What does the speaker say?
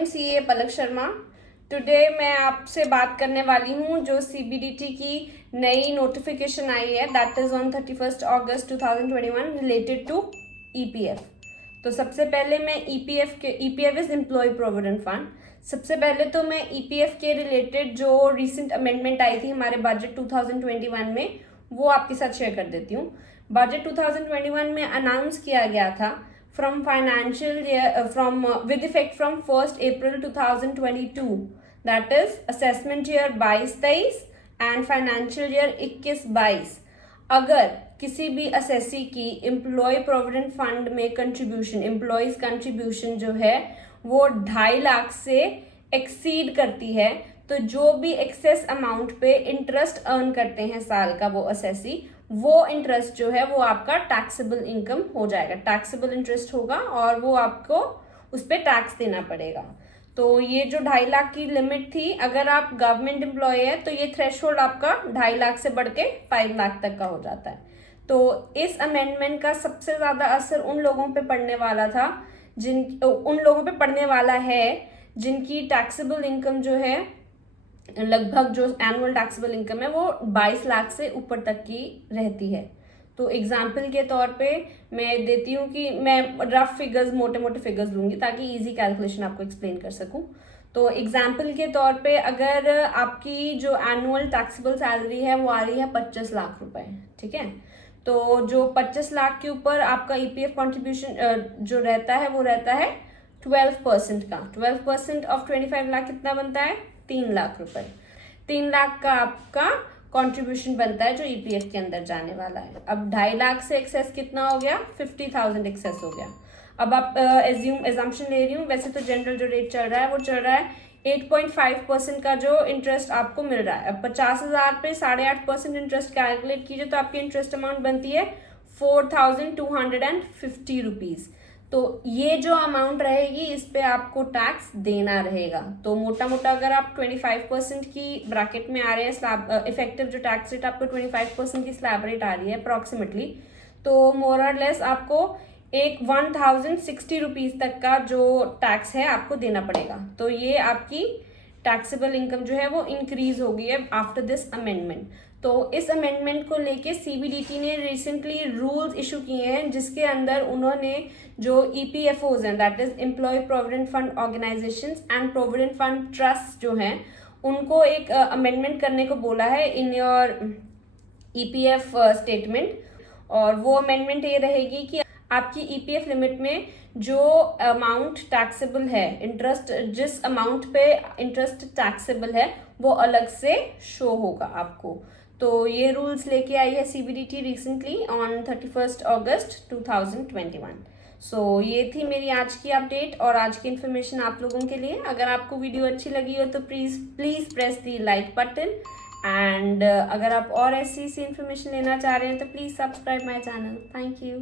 M CA Palak Sharma. Today मैं आपसे बात करने वाली हूँ जो CBDT की नई नोटिफिकेशन आई है, that is on 31 August 2021 related to EPF। तो सबसे पहले मैं EPF is employ provident fund. सबसे पहले तो मैं EPF के रिलेटेड जो रिसेंट अमेंडमेंट आई थी हमारे बजट 2021 में, वो आपके साथ शेयर कर देती हूँ। बजट 2021 में अनाउंस किया गया था from financial year with effect from 1st April 2022, that is assessment year 22-23 and financial year 21-22, अगर किसी भी असेसी की एम्प्लॉय प्रोविडेंट फंड में कंट्रीब्यूशन, एम्प्लॉयज कंट्रीब्यूशन जो है वो 2.5 लाख से एक्सीड करती है, तो जो भी एक्सेस अमाउंट पे इंटरेस्ट अर्न करते हैं साल का वो असेसी, वो इंटरेस्ट जो है वो आपका टैक्सेबल इनकम हो जाएगा, टैक्सेबल इंटरेस्ट होगा और वो आपको उस पर टैक्स देना पड़ेगा। तो ये जो 2.5 लाख की लिमिट थी, अगर आप गवर्नमेंट एम्प्लॉय है तो ये थ्रेशोल्ड आपका 2.5 लाख से बढ़ के 5 लाख तक का हो जाता है। तो इस अमेंडमेंट का सबसे ज़्यादा असर उन लोगों पे पड़ने वाला था जिनकी टैक्सेबल इनकम जो है, लगभग जो एनुअल टैक्सेबल इनकम है वो 22 लाख से ऊपर तक की रहती है। तो एग्जाम्पल के तौर पे मैं देती हूँ कि मैं रफ फिगर्स, मोटे मोटे फिगर्स लूँगी ताकि इजी कैलकुलेशन आपको एक्सप्लेन कर सकूँ। तो एग्जाम्पल के तौर पे अगर आपकी जो एनुअल टैक्सेबल सैलरी है वो आ रही है 25 लाख रुपए, ठीक है, तो जो 25 लाख के ऊपर आपका EPF कॉन्ट्रीब्यूशन जो रहता है वो रहता है 12% का। 12% ऑफ 25 लाख कितना बनता है? 3 लाख रुपए। 3 लाख का आपका कंट्रीब्यूशन बनता है जो EPF के अंदर जाने वाला है। अब 2.5 लाख से एक्सेस कितना हो गया? 50,000 एक्सेस हो गया। अब आप एजम्पशन ले रही हूँ, वैसे तो जनरल जो रेट चल रहा है वो चल रहा है 8.5% का जो इंटरेस्ट आपको मिल रहा है। अब 50,000 पे 8.5% इंटरेस्ट कैलकुलेट कीजिए तो आपकी इंटरेस्ट अमाउंट बनती है 4,250 रुपीज़। तो ये जो अमाउंट रहेगी इस पे आपको टैक्स देना रहेगा। तो मोटा मोटा अगर आप 25% की ब्रैकेट में आ रहे हैं, स्लैब इफेक्टिव जो टैक्स रेट आपको 25% की स्लैब रेट आ रही है अप्रॉक्सीमेटली, तो मोर और लेस आपको एक 1,060 रुपीज़ तक का जो टैक्स है आपको देना पड़ेगा। तो ये आपकी टैक्सेबल इनकम जो है वो इंक्रीज हो गई है आफ्टर दिस अमेंडमेंट। तो इस अमेंडमेंट को लेके CBDT ने रिसेंटली रूल्स इशू किए हैं, जिसके अंदर उन्होंने जो EPFOs हैं, that is employ provident fund organisations and provident fund trust जो हैं, उनको एक अमेंडमेंट करने को बोला है इन योर EPF स्टेटमेंट। और वो अमेंडमेंट ये रहेगी कि आपकी EPF लिमिट में जो अमाउंट टैक्सेबल है, इंटरेस्ट जिस अमाउंट पे इंटरेस्ट टैक्सेबल है वो अलग से शो होगा आपको। तो ये रूल्स लेके आई है CBDT रिसेंटली ऑन 31 अगस्त 2021। सो ये थी मेरी आज की अपडेट और आज की इन्फॉर्मेशन आप लोगों के लिए। अगर आपको वीडियो अच्छी लगी हो तो please press the like button, and अगर आप और ऐसी इन्फॉर्मेशन लेना चाह रहे हैं तो please subscribe my channel. Thank you.